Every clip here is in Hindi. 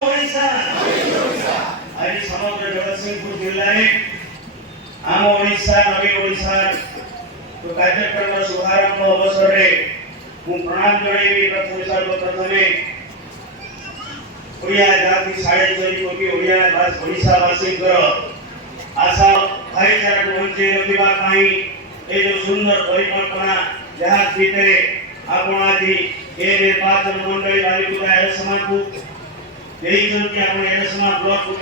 आज समग्र जगतसिंहपुर जिले में आम ओडिशा नवीन ओडिशा तो कार्यक्रम शुभारंभ अवसर में प्रणाम जनइबी सर्वप्रथमे ओडिया जाति 4.5 कोटी ओडिया ओडिशावासी आशा भाईचारा को बंचे रखा ये जो सुंदर परिकल्पना जहाँ भितर आपण आज ये निर्वाचन मंडली बालिका एरसम को एरसम ब्लॉक को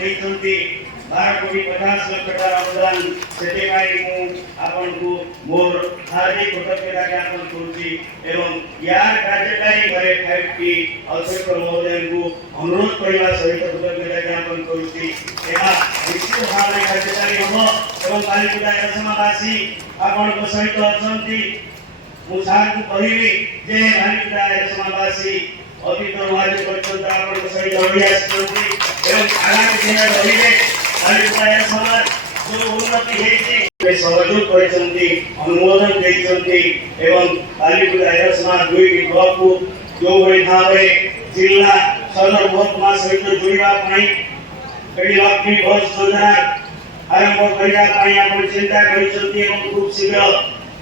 12,50,00,000 अनुदान से मोर हार्दिक कृतज्ञता ज्ञापन करुच्ची एवं यार कार्यकारी घरे 5T अध्यक्ष महोदय को अनुरोध करने सहित कृतज्ञता ज्ञापन करुच्ची निश्चित भाव में कार्यकारी हम एवं बालिका एरसमवासी आपण सहित अच्छा मुझे कहबी जे बालिका एरसमवासी अतीत आज पर्यंत आपण सहित रही आसुच्ची एवं आगामी दिन रही बालिका एरसम जो उन्नति है सहयोग करछंती अनुमोदन देछंती एवं बालिका एरसम 2 ब्लॉक को जो बड़ी भाव जिला सदर महकुमा सहित जोड़ा लक्ष्मी बस योजना आरंभ करने आपण चिंता करछंती एवं खूब शीघ्र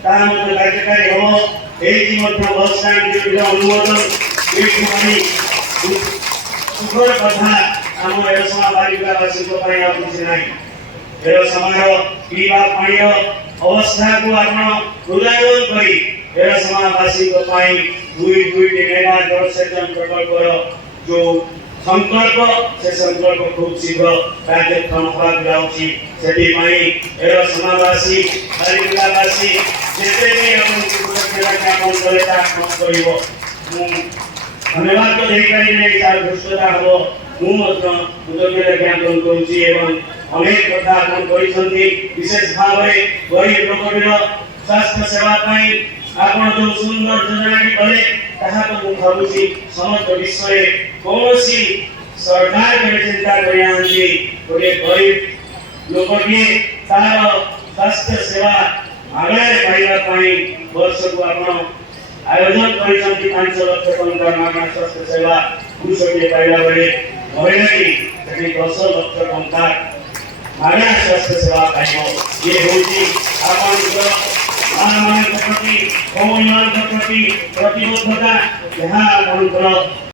कार्यकारी हम बस स्टैंड अनुमोदन सुखर कथा आम एरसम बालिकावासी किसी ना एरसम पीवा पानी अवस्था को हृदयंगम कर एरसमवासी 2 मेगा जलसेचन प्रकल्प जो संकल्प से संकल्प खूब शीघ्र कार्यक्रम होगा जाऊँगी से एरसमवासी बालिकावासी जिते भी ज्ञापन करे धन्यवाद तो देपार धृष्टता हम मुझे कृतज्ञता ज्ञापन करुच्ची अनेक कथा विशेष भाव गरीब लोक स्वास्थ्य सेवा आप जो सुंदर योजना कले तो भावी समस्त विश्व कौन सरकार चिंता करना गोटे गरीब लोकटे तार स्वास्थ्य सेवा आगे पाइबापी वर्ष को आप आयोजन कर 5 लाख टंका मागणा स्वास्थ्य सेवा पुरुषटे पाइला बेले महिला की 10 लाख टंका मागणा स्वास्थ्य सेवा पाइब ये हूँ प्रति प्रतिबद्धता जहाँ